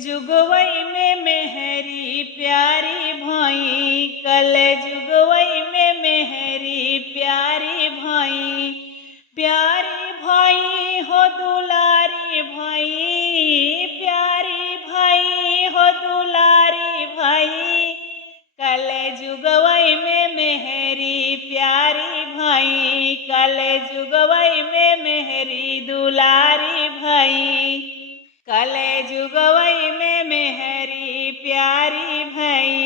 जुगवई में मेहरी प्यारी भाई, कल जुगवई में मेहरी प्यारी भाई। प्यारी भाई हो दुलारी भाई, प्यारी भाई हो दुलारी भाई। कल जुगवई में मेहरी प्यारी भाई, कल जुगवई में मेहरी दुलारी भाई। कल जुगवई में मेहरी प्यारी भाई।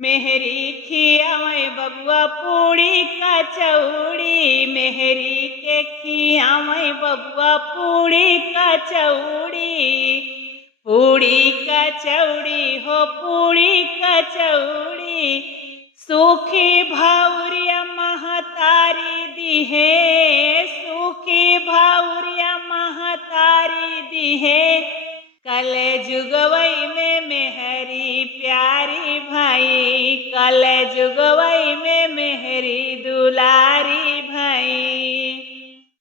मेहरी खियावै बबुआ पूड़ी कचौड़ी, मेहरी के खियावै बबुआ पूड़ी कचौड़ी। पूड़ी कचौड़ी हो पूड़ी कचौड़ी, सूखी भाउरिया महतारी दिहे, सूखी भाउरिया महतारी दिहे। कल जुगवई में मेहरी प्यारी भाई, कल जुगवई में मेहरी दुलारी भाई।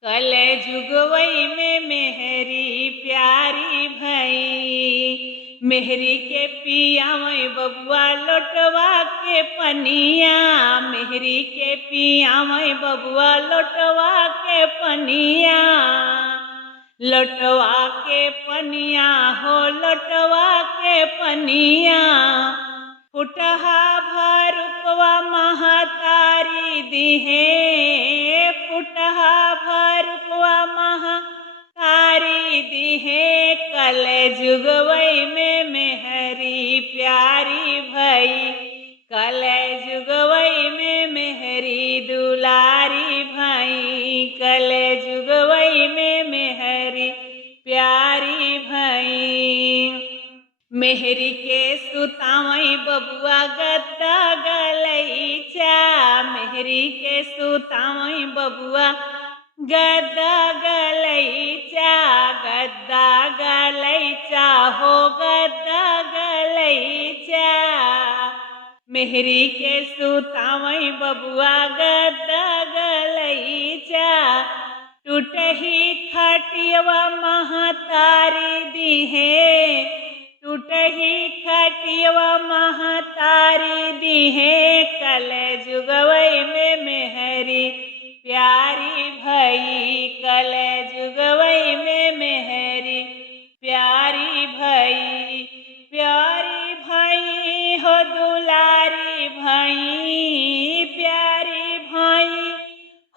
कल जुगवई में मेहरी प्यारी भाई। मेहरी के पियावै बबुआ लोटवा के पनिया, मेहरी के पियावै बबुआ लोटवा के पनिया। लोटवा के पनिया हो लोटवा के पनिया। फुटहा भरुकवा महतारी दिहे, फुटहा भरुकवा महतारी दिहे। कल जुगवई में मेहरी प्यारी भाई, कल जुगवई में मेहरी दुलारी भाई। कल जुगवई में मेहरी प्यारी भाई। मेहरी के सुतावई बबुआ गद्दा गलैचा, मेहरी के सुतावई बबुआ गद्दा गलैचा। गद्दा गलैचा हो गद्दा गलैचा। मेहरी के सुतावई बबुआ गद्दा गलैचा। टूटही खटियवा महतारी दिहे, टूटही खटियवा महतारी दिहे। कल जुगवई में मेहरी प्यारी भाई, कल जुगवई में मेहरी प्यारी भाई। प्यारी भाई हो दुलारी भाई, प्यारी भाई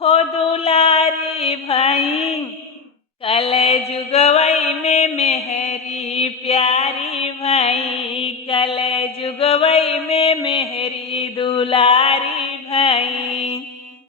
हो दुलारी भाई। कल जुगवई में मेहरी प्यारी भाई, कल जुगवई में मेहरी दुलारी।